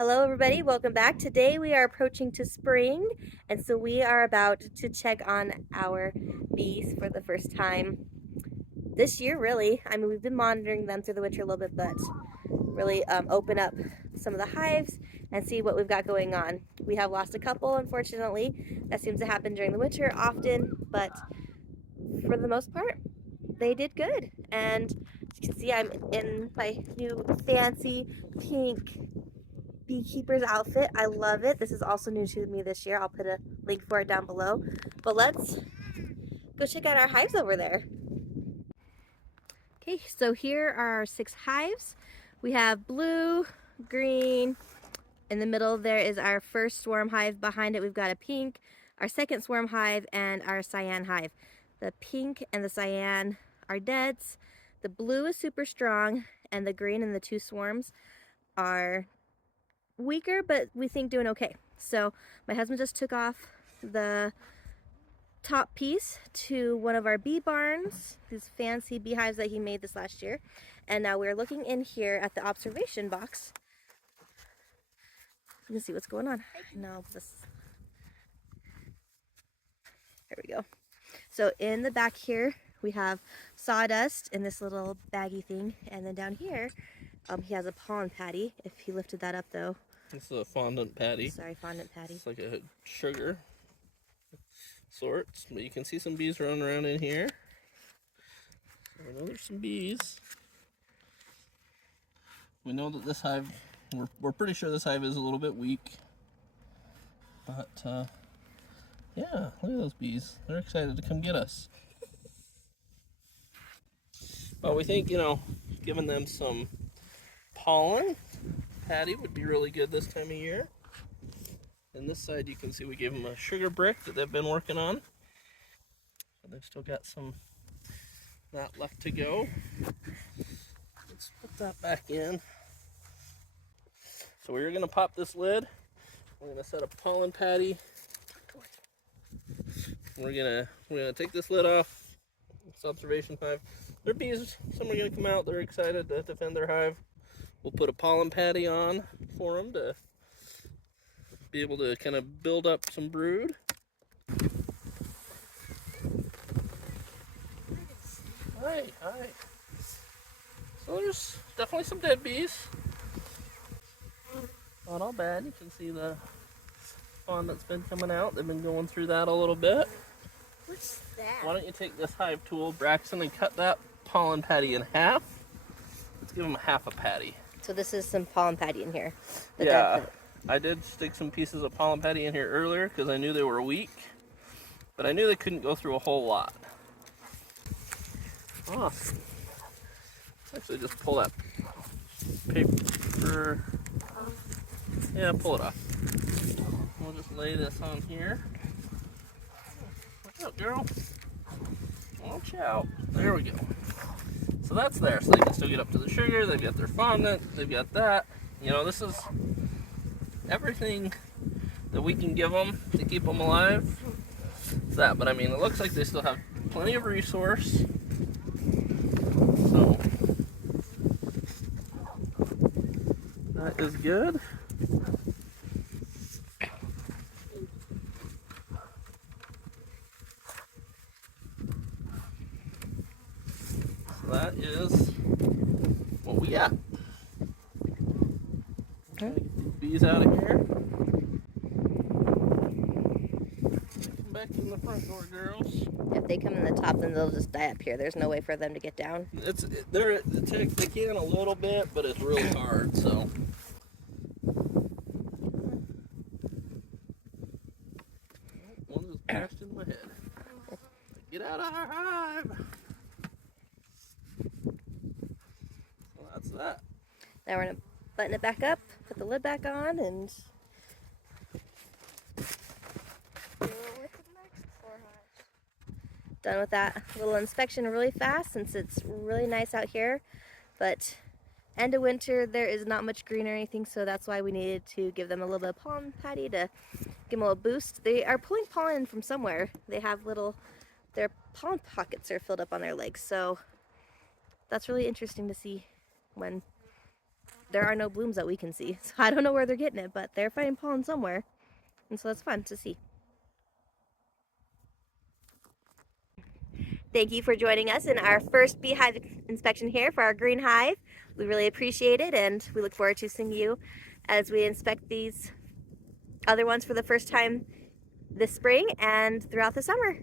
Hello everybody, welcome back. Today we are approaching to spring, and so we are about to check on our bees for the first time this year, really. I mean, we've been monitoring them through the winter a little bit, but really open up some of the hives and see what we've got going on. We have lost a couple, unfortunately. That seems to happen during the winter often, but for the most part, they did good. And as you can see, I'm in my new fancy pink beekeeper's outfit. I love it. This is also new to me this year. I'll put a link for it down below. But let's go check out our hives over there. Okay, so here are our 6 hives. We have blue, green. In the middle there is our first swarm hive. Behind it we've got a pink, our second swarm hive, and our cyan hive. The pink and the cyan are deads. The blue is super strong, and the green and the 2 swarms are weaker, but we think doing okay. So my husband just took off the top piece to one of our bee barns, these fancy beehives that he made this last year. And now we're looking in here at the observation box. You can see what's going on. No, there we go. So in the back here, we have sawdust in this little baggy thing. And then down here, he has a pollen patty. If he lifted that up though. This is a fondant patty. Sorry, fondant patty. It's like a sugar sorts, but you can see some bees running around in here. So we know there's some bees. We know that this hive, we're pretty sure this hive is a little bit weak. But yeah, look at those bees. They're excited to come get us. But we think, giving them some pollen patty would be really good this time of year. And this side you can see we gave them a sugar brick that they've been working on. So they've still got some that left to go. Let's put that back in. So we're gonna pop this lid. We're gonna set a pollen patty. We're gonna take this lid off. It's observation hive. Their bees, some are gonna come out. They're excited to defend their hive. We'll put a pollen patty on for them to be able to kind of build up some brood. Hi. So there's definitely some dead bees. Not all bad. You can see the spawn that's been coming out. They've been going through that a little bit. What's that? Why don't you take this hive tool, Braxton, and cut that pollen patty in half? Let's give them half a patty. So this is some pollen patty in here. Yeah, I did stick some pieces of pollen patty in here earlier because I knew they were weak, but I knew they couldn't go through a whole lot. Awesome. Actually, just pull that paper. Yeah, pull it off. We'll just lay this on here. Watch out, girl. Watch out. There we go. So that's there. So they can still get up to the sugar. They've got their fondant. They've got that. This is everything that we can give them to keep them alive. It's that. But I mean, it looks like they still have plenty of resource. So that is good. That is what we got. Okay. Get these bees out of here. Come back in the front door, girls. If they come in the top, then they'll just die up here. There's no way for them to get down. They can a little bit, but it's really hard. So. One just crashed in my head. Get out of our hive. That's that. Now we're gonna button it back up, put the lid back on, and done with that little inspection really fast since it's really nice out here. But end of winter, there is not much green or anything, so that's why we needed to give them a little bit of pollen patty to give them a little boost. They are pulling pollen from somewhere. They have their pollen pockets are filled up on their legs, so that's really interesting to see when there are no blooms that we can see. So I don't know where they're getting it, but they're finding pollen somewhere. And so that's fun to see. Thank you for joining us in our first beehive inspection here for our green hive. We really appreciate it, and we look forward to seeing you as we inspect these other ones for the first time this spring and throughout the summer.